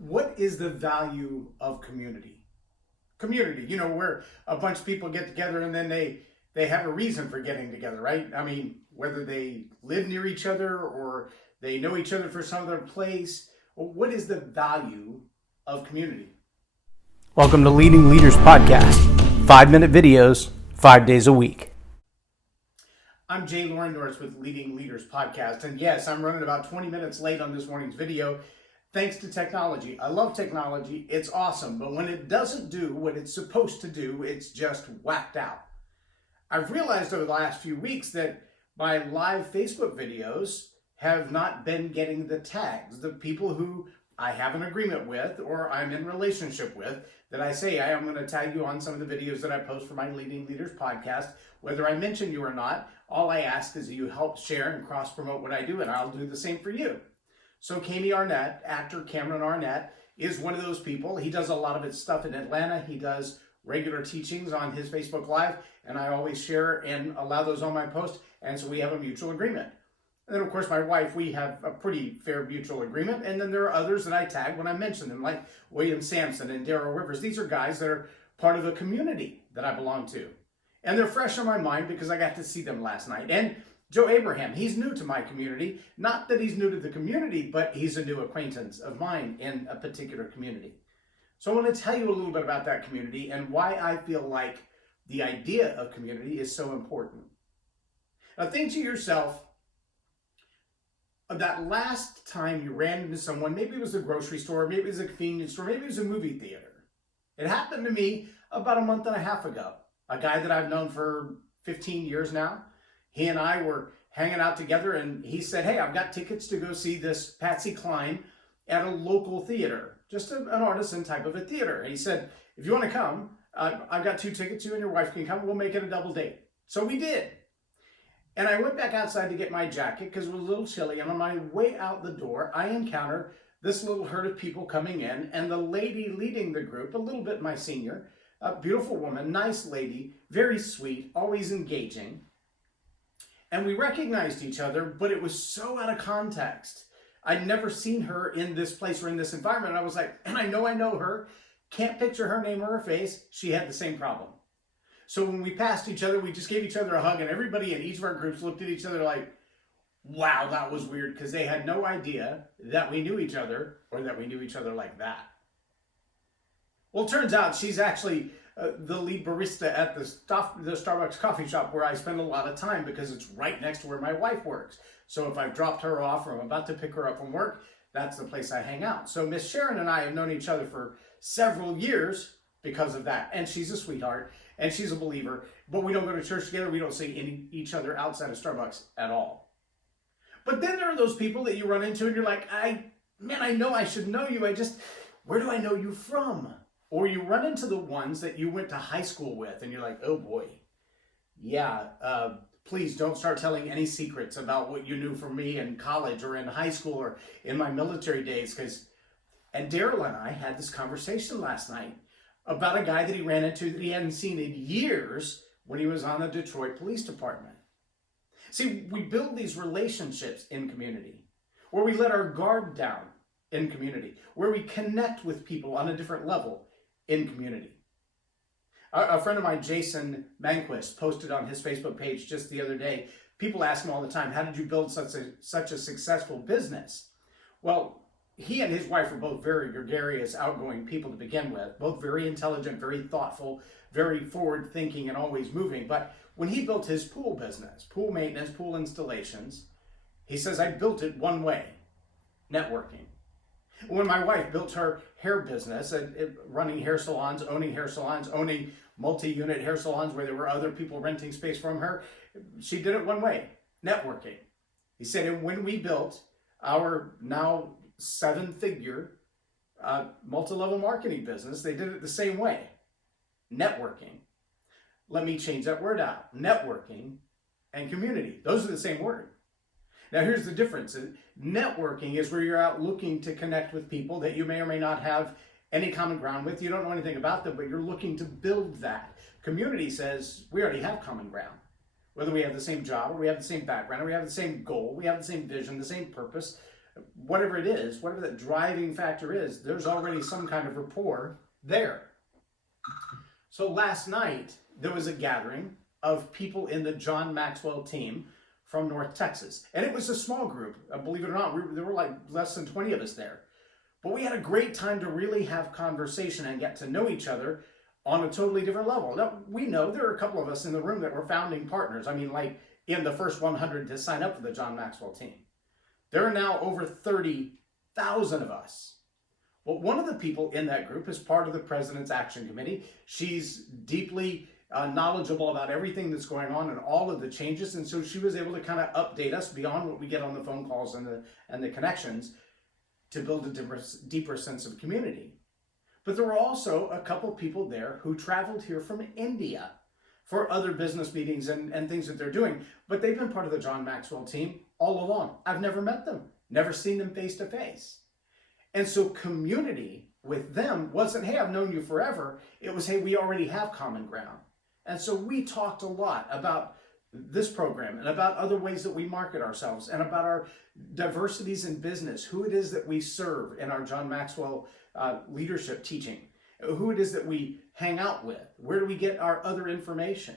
What is the value of community? Community, where a bunch of people get together and then they have a reason for getting together, right? I mean, whether they live near each other or they know each other for some other place. What is the value of community? Welcome to Leading Leaders Podcast. 5-minute videos, 5 days a week. I'm J Loren Norris with Leading Leaders Podcast. And yes, I'm running about 20 minutes late on this morning's video. Thanks to technology. I love technology. It's awesome. But when it doesn't do what it's supposed to do, it's just whacked out. I've realized over the last few weeks that my live Facebook videos have not been getting the tags. The people who I have an agreement with or I'm in relationship with, that I say, I am going to tag you on some of the videos that I post for my Leading Leaders podcast. Whether I mention you or not, all I ask is that you help share and cross-promote what I do, and I'll do the same for you. So Cammy Arnett, actor Cameron Arnett, is one of those people. He does a lot of his stuff in Atlanta. He does regular teachings on his Facebook Live, and I always share and allow those on my post, and so we have a mutual agreement. And then, of course, my wife, we have a pretty fair mutual agreement, and then there are others that I tag when I mention them, like William Sampson and Darryl Rivers. These are guys that are part of a community that I belong to, and they're fresh on my mind because I got to see them last night. And Joe Abraham, he's new to my community. Not that he's new to the community, but he's a new acquaintance of mine in a particular community. So I want to tell you a little bit about that community and why I feel like the idea of community is so important. Now think to yourself, that last time you ran into someone, maybe it was a grocery store, maybe it was a convenience store, maybe it was a movie theater. It happened to me about a month and a half ago. A guy that I've known for 15 years now. He and I were hanging out together and he said, hey, I've got tickets to go see this Patsy Cline at a local theater, just an artisan type of a theater. And he said, if you want to come, I've got 2 tickets, you and your wife can come, we'll make it a double date. So we did. And I went back outside to get my jacket because it was a little chilly. And on my way out the door, I encountered this little herd of people coming in, and the lady leading the group, a little bit my senior, a beautiful woman, nice lady, very sweet, always engaging. And we recognized each other, but it was so out of context. I'd never seen her in this place or in this environment. And I was like, and I know her, can't picture her name or her face. She had the same problem. So when we passed each other, we just gave each other a hug, and everybody in each of our groups looked at each other like, wow, that was weird, because they had no idea that we knew each other or that we knew each other like that. Well, it turns out she's actually the lead barista at the Starbucks coffee shop where I spend a lot of time because it's right next to where my wife works. So if I've dropped her off or I'm about to pick her up from work, that's the place I hang out. So Miss Sharon and I have known each other for several years because of that. And she's a sweetheart and she's a believer, but we don't go to church together. We don't see each other outside of Starbucks at all. But then there are those people that you run into and you're like, I know I should know you. Where do I know you from? Or you run into the ones that you went to high school with and you're like, oh boy, yeah, please don't start telling any secrets about what you knew from me in college or in high school or in my military days. And Darryl and I had this conversation last night about a guy that he ran into that he hadn't seen in years when he was on the Detroit Police Department. See, we build these relationships in community where we let our guard down in community, where we connect with people on a different level in community. A friend of mine, Jason Manquist, posted on his Facebook page just the other day, people ask him all the time, how did you build such a successful business? Well, he and his wife were both very gregarious, outgoing people to begin with, both very intelligent, very thoughtful, very forward-thinking, and always moving. But when he built his pool business, pool maintenance, pool installations, he says, I built it one way, networking. When my wife built her hair business, running hair salons, owning multi-unit hair salons where there were other people renting space from her, she did it one way, networking. He said, and when we built our now 7-figure multi-level marketing business, they did it the same way, networking. Let me change that word out, networking and community. Those are the same word. Now, here's the difference. Networking is where you're out looking to connect with people that you may or may not have any common ground with. You don't know anything about them, but you're looking to build that. Community says we already have common ground. Whether we have the same job or we have the same background or we have the same goal, we have the same vision, the same purpose, whatever it is, whatever that driving factor is, there's already some kind of rapport there. So last night, there was a gathering of people in the John Maxwell team from North Texas. And it was a small group. Believe it or not, there were like less than 20 of us there. But we had a great time to really have conversation and get to know each other on a totally different level. Now, we know there are a couple of us in the room that were founding partners. I mean, like in the first 100 to sign up for the John Maxwell team. There are now over 30,000 of us. Well, one of the people in that group is part of the President's Action Committee. She's deeply knowledgeable about everything that's going on and all of the changes. And so she was able to kind of update us beyond what we get on the phone calls and the connections to build a deeper sense of community. But there were also a couple people there who traveled here from India for other business meetings and things that they're doing. But they've been part of the John Maxwell team all along. I've never met them, never seen them face to face. And so community with them wasn't, hey, I've known you forever. It was, hey, we already have common ground. And so we talked a lot about this program and about other ways that we market ourselves and about our diversities in business, who it is that we serve in our John Maxwell leadership teaching, who it is that we hang out with, where do we get our other information.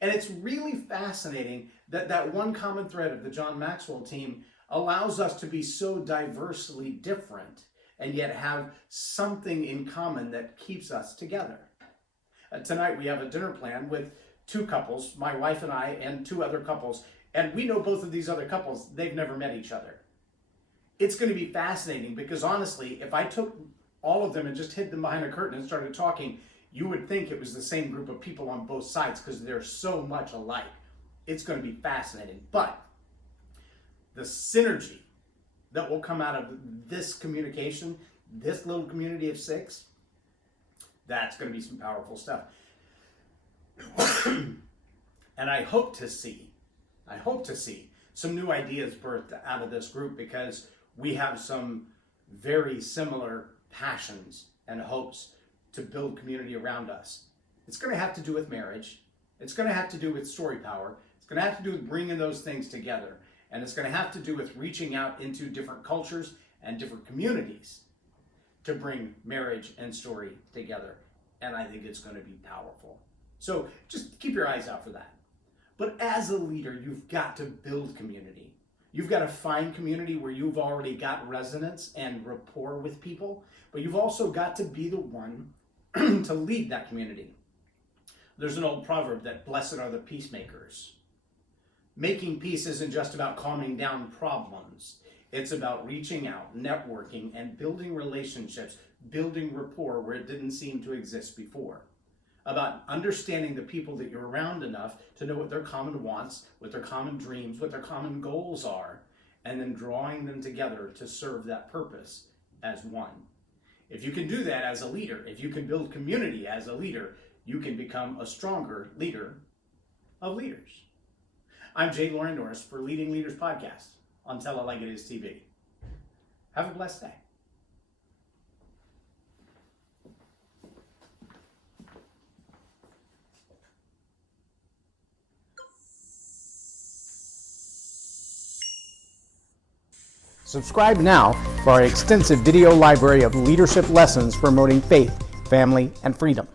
And it's really fascinating that that one common thread of the John Maxwell team allows us to be so diversely different and yet have something in common that keeps us together. Tonight we have a dinner plan with two couples, my wife and I, and two other couples, and we know both of these other couples, they've never met each other. It's going to be fascinating because honestly, if I took all of them and just hid them behind a curtain and started talking, you would think it was the same group of people on both sides because they're so much alike. It's going to be fascinating. But the synergy that will come out of this communication, this little community of 6, that's going to be some powerful stuff. And I hope to see some new ideas birthed out of this group because we have some very similar passions and hopes to build community around us. It's going to have to do with marriage. It's going to have to do with story power. It's going to have to do with bringing those things together. And it's going to have to do with reaching out into different cultures and different communities to bring marriage and story together. And I think it's going to be powerful. So just keep your eyes out for that. But as a leader, you've got to build community. You've got to find community where you've already got resonance and rapport with people, but you've also got to be the one to lead that community. There's an old proverb that blessed are the peacemakers. Making peace isn't just about calming down problems. It's about reaching out, networking, and building relationships, building rapport where it didn't seem to exist before. About understanding the people that you're around enough to know what their common wants, what their common dreams, what their common goals are, and then drawing them together to serve that purpose as one. If you can do that as a leader, if you can build community as a leader, you can become a stronger leader of leaders. I'm J Loren Norris for Leading Leaders Podcast on Tell It Like It Is TV. Have a blessed day. Subscribe now for our extensive video library of leadership lessons promoting faith, family, and freedom.